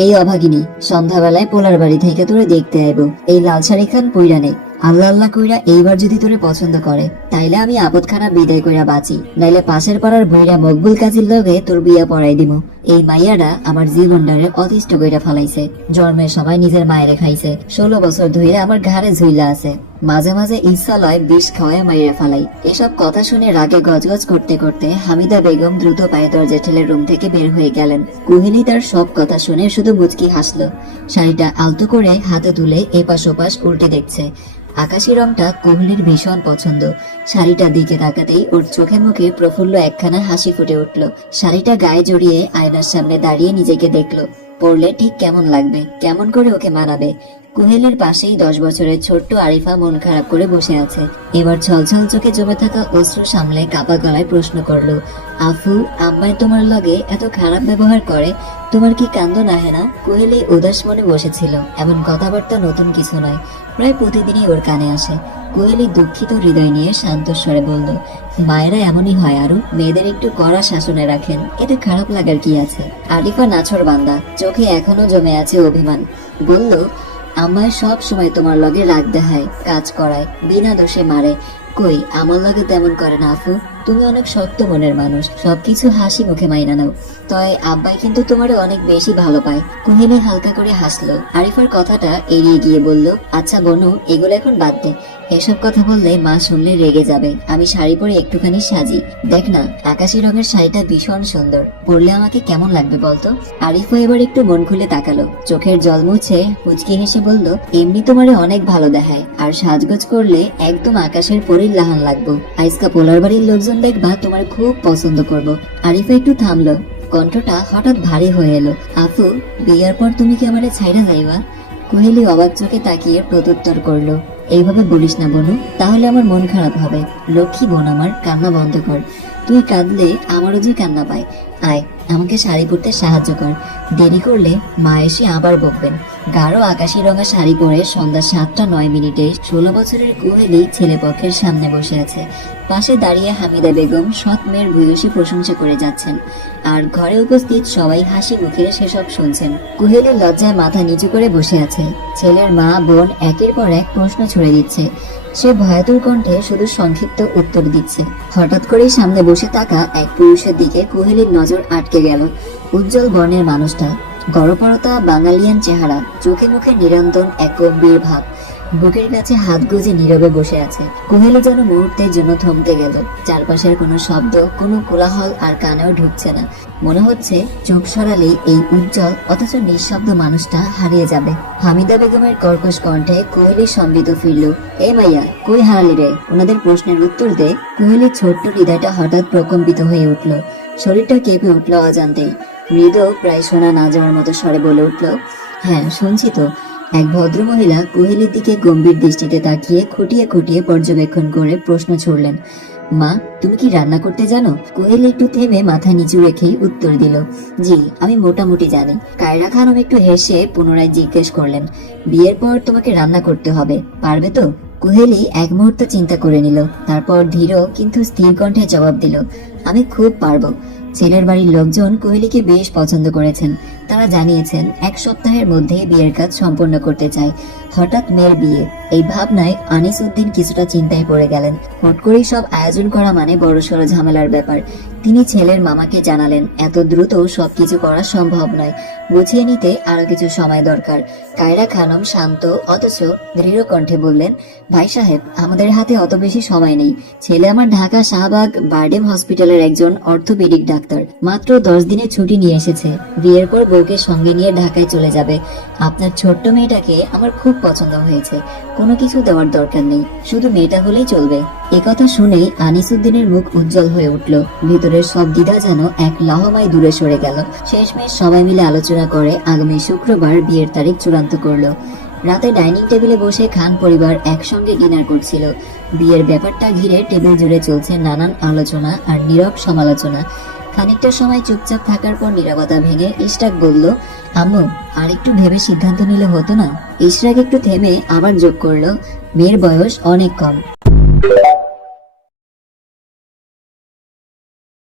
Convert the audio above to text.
এই অভাগিনী সন্ধ্যাবেলায় পোলার বাড়ি থেকে তোরে দেখতে আইব। এই লাল শাড়ি খান পইরা নেই। আল্লাহ আল্লাহ কইরা এইবার যদি তোরে পছন্দ করে তাইলে আমি আপদখানা বিদায় কইরা বাঁচি, নাইলে পাশের পাড়ার ভৈরা মকবুল কাজীর লগে তোর বিয়া পড়াই দিমু। এই মাইয়াটা আমার জীবনটারে অতিষ্ঠ কইরা ফালাইছে। জন্মের সময় নিজের মায়েরে খাইছে, 16 বছর ধরে আমার ঘাড়ে ঝুইলা আছে। মাঝে মাঝে ইচ্ছা লয় বিষ খাওয়ায় মাইরে ফালাই। এসব কথা শুনে রাগে গজগজ করতে করতে হামিদা বেগম দ্রুত পায়ে দরজা ঠেলে রুম থেকে বের হয়ে গেলেন। কুহেলি তার সব কথা শুনে শুধু মুচকি হাসলো। শাড়িটা আলতো করে হাতে তুলে এপাশ ওপাশ উল্টে দেখছে। আকাশি রংটা কোহলির ভীষণ পছন্দ। শাড়িটার দিকে তাকাতেই ওর চোখে মুখে প্রফুল্ল একখানা হাসি ফুটে উঠল। শাড়িটা গায়ে জড়িয়ে আয়নার সামনে দাঁড়িয়ে নিজেকে দেখলো। পরলে ঠিক কেমন লাগবে, কেমন করে ওকে মানাবে। কুহেলের পাশেই 10 বছরের ছোট্ট আরিফা মন খারাপ করে বসে আছে। এবার ছলছল চোখে জমে থাকা অশ্রু সামলে কাপা গলায় প্রশ্ন করলো, আফু, আম্মাই তোমার লগে এত খারাপ ব্যবহার করে, তোমার কি কান্দ নাহে না? কুহেলি উদাস মনে বসেছিল। এমন কথাবার্তা নতুন কিছু নয়, প্রায় প্রতিদিনই ওর কানে আসে। কুহেলি দুঃখিত হৃদয় নিয়ে শান্ত স্বরে বলল, মায়েরা এমনই হয় আরু, মেয়েদের একটু কড়া শাসনে রাখেন, এতে খারাপ লাগার কি আছে? আরিফা নাছর বান্দা, চোখে এখনো জমে আছে অভিমান। বলল, আমায় সব সময় তোমার লগে রাগ দেখায়, কাজ করায়, বিনা দোষে মারে। কই, আমার লগে তেমন করে না আফু। তুমি অনেক শক্ত মনের মানুষ, সবকিছু হাসি মুখে মাইনা নাও। তয় আব্বাই কিন্তু তোমারে অনেক বেশি ভালো পায়। কুহিলি হালকা করে হাসলো। আরিফার কথাটা এড়িয়ে গিয়ে বলল, আচ্ছা বনু, এগুলো এখন বাদ দে। এসব কথা বললে মা শুনলে রেগে যাবে। আমি শাড়ি পরে একটুখানি সাজি, দেখ না আকাশি রঙের শাড়িটা ভীষণ সুন্দর, পরলে আমাকে কেমন লাগবে বলতো? আরিফা এবার একটু মন খুলে তাকালো, চোখের জল মুছে মুচকি হেসে বলল, এমনি তোমারে অনেক ভালো দেখায়, আর সাজগোজ করলে একদম আকাশের পরীর লাহান লাগবো। আইসকা পোলার বাড়ির লোকজন দেখবা তোমার খুব পছন্দ করবো। আরিফা একটু থামলো, কণ্ঠটা হঠাৎ ভারী হয়ে এলো। আফু, বিয়ার পর তুমি কি আমারে ছাইড়া যাইবা? কুহেলি অবাক চোখে তাকিয়ে প্রত্যুত্তর করলো, এইভাবে বলিস না বনু, তাহলে আমার মন খারাপ হবে। লক্ষ্মী বোন আমার, কান্না বন্ধ কর। তুই কাঁদলে আমারও যে কান্না পায়। আয়, আমাকে শাড়ি পরতে সাহায্য কর। দেরি করলে মা এসে আবার বকবেন। গাঢ় আকাশি রঙা শাড়ি পরে সন্ধ্যা 7:09 16 বছরের কুহেলি ছেলেপক্ষের সামনে বসে আছে। পাশে দাঁড়িয়ে হামিদা বেগম সৎ মেয়ের ভূয়সী প্রশংসা করে যাচ্ছেন, আর ঘরে উপস্থিত সবাই হাসি মুখে সেসব শুনছেন। কুহেলি লজ্জায় মাথা নিচু করে বসে আছে। ছেলের মা বোন একের পর এক প্রশ্ন ছুড়ে দিচ্ছে, সে ভয়াতুর কণ্ঠে শুধু সংক্ষিপ্ত উত্তর দিচ্ছে। হঠাৎ করেই সামনে বসে থাকা এক পুরুষের দিকে কুহেলির নজর আটকে গেল। উজ্জ্বল বর্ণের মানুষটা, গড়পড়তা বাঙালিয়ান চেহারা, চোখে মুখে নিরন্তর এক গম্ভীর ভাব, বুকের কাছে হাত গুজে নীরবে বসে আছে। কুহেলি যেন মুহূর্তের জন্য থমকে গেল। চারপাশের কোনো শব্দ, কোনো কোলাহল আর কানেও ঢুকছে না। মনে হচ্ছে চোখ সরালেই এই উজ্জ্বল অথচ নিঃশব্দ মানুষটা হারিয়ে যাবে। হামিদা বেগমের কর্কশ কণ্ঠে কুহেলি সম্বিত ফিরল, এই মাইয়া, কই হারালি রে? ওনাদের প্রশ্নের উত্তর দে। কুহেলির ছোট্ট হৃদয়টা হঠাৎ প্রকম্পিত হয়ে উঠল, শরীরটা কেঁপে উঠল অজান্তেই। মৃদু প্রায় শোনা না যাওয়ার মতো স্বরে বলে উঠল, হ্যাঁ শুনছি তো। এক ভদ্রমহিলা কুহেলির দিকে গম্ভীর দৃষ্টিতে তাকিয়ে খুঁটিয়ে খুঁটিয়ে পর্যবেক্ষণ করে প্রশ্ন ছুড়লেন, মা, তুমি কি রান্না করতে জানো? কুহেলি একটু থেমে মাথা নিচু রেখেই উত্তর দিল, জি, আমি মোটামুটি জানি। কায়রা খানম একটু হেসে পুনরায় জিজ্ঞেস করলেন, বিয়ের পর তোমাকে রান্না করতে হবে, পারবে তো? কুহেলি এক মুহূর্ত চিন্তা করে নিল, তারপর ধীর কিন্তু স্থির কণ্ঠে জবাব দিল, আমি খুব পারবো। ছেলের বাড়ির লোকজন কোহলিকে বেশ পছন্দ করেছেন। তারা জানিয়েছেন 1 সপ্তাহের মধ্যে বিয়ের কাজ সম্পন্ন করতে চায়। হঠাৎ মেয়ের বিয়ে, এই ভাবনায় আনিস উদ্দিন কিছুটা চিন্তায় পড়ে গেলেন। হট করেই সব আয়োজন করা মানে বড়সড় ঝামেলার ব্যাপার। তিনি ছেলের মামাকে জানালেন, এত দ্রুত সবকিছু করা সম্ভব নয়, গুছিয়ে নিতে আরো কিছু সময় দরকার। কায়রা খানম শান্ত অথচ দৃঢ় কণ্ঠে বললেন, ভাই সাহেব, আমাদের হাতে অত বেশি সময় নেই। ছেলে আমার ঢাকা শাহবাগ বারডেম হসপিটালের একজন অর্থোপেডিক ডাক্তার, মাত্র 10 দিনের ছুটি নিয়ে এসেছে। বিয়ের পর বউকে সঙ্গে নিয়ে ঢাকায় চলে যাবে। আপনার ছোট্ট মেয়েটাকে আমার খুব পছন্দ হয়েছে, কোনো কিছু দেওয়ার দরকার নেই, শুধু মেয়েটা হলেই চলবে। একথা শুনেই আনিস উদ্দিনের মুখ উজ্জ্বল হয়ে উঠল। ভিতরের সব দ্বিধা যেন এক লহমায় দূরে সরে গেল। শেষমেশ সবাই মিলে আলোচনা করে আগামী শুক্রবার বিয়ের তারিখ চূড়ান্ত করলো। রাতে ডাইনিং টেবিলে বসে খান পরিবার একসঙ্গে ডিনার করছিল। বিয়ের ব্যাপারটা ঘিরে টেবিল জুড়ে চলছে নানান আলোচনা আর নীরব সমালোচনা। খানিকটা সময় চুপচাপ থাকার পর নীরবতা ভেঙে ইশরাক বলল, আম্মু, আর একটু ভেবে সিদ্ধান্ত নিলে হতো না? ইশরাক একটু থেমে আবার যোগ করলো, মেয়ের বয়স অনেক কম।